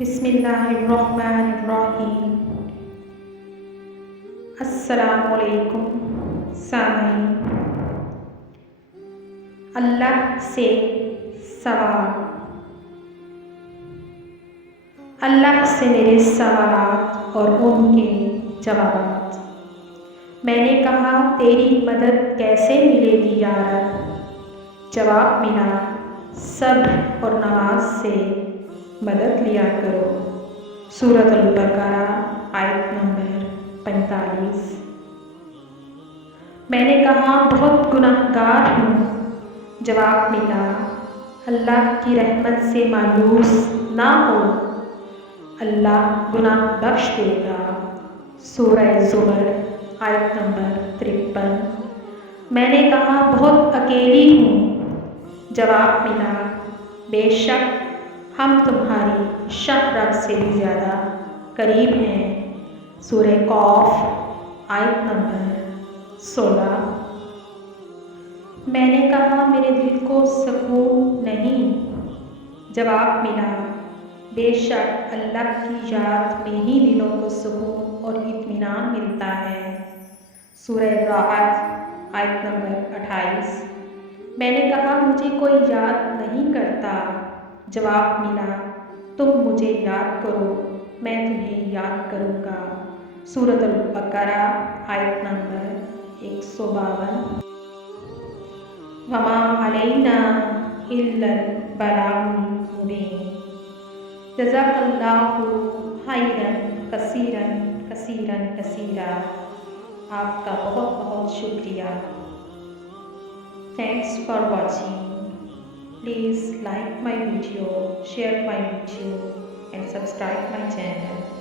بسم اللہ الرحمن الرحیم۔ السلام علیکم سامعین۔ اللہ سے سوال۔ اللہ سے میرے سوالات اور ان کے جوابات۔ میں نے کہا تیری مدد کیسے ملے گی یا رب؟ جواب ملا صبر اور نماز سے مدد لیا کرو۔ سورۃ البقرہ آیت نمبر 45۔ میں نے کہا بہت گناہ گار ہوں۔ جواب ملا اللہ کی رحمت سے مایوس نہ ہو، اللہ گناہ بخش دے گا۔ سورہ زمر آیت نمبر 53۔ میں نے کہا بہت اکیلی ہوں۔ جواب ملا بے شک ہم تمہاری شہ رگ سے بھی زیادہ قریب ہیں۔ سورہ قاف آیت نمبر 16۔ میں نے کہا میرے دل کو سکون نہیں۔ جواب ملا بے شک اللہ کی یاد میں ہی دلوں کو سکون اور اطمینان ملتا ہے۔ سورہ رعد آیت نمبر 28۔ میں نے کہا مجھے کوئی یاد نہیں کرتا۔ جواب ملا تم مجھے یاد کرو، میں تمہیں یاد کروں گا۔ سورۃ البقرہ آیت نمبر 152۔ وما علینا الا البلاغ المبین۔ جزاک اللہ خیرا کثیرا کثیرا کثیرا۔ آپ کا بہت بہت شکریہ۔ Thanks for watching. Please like my video, share my video and subscribe my channel.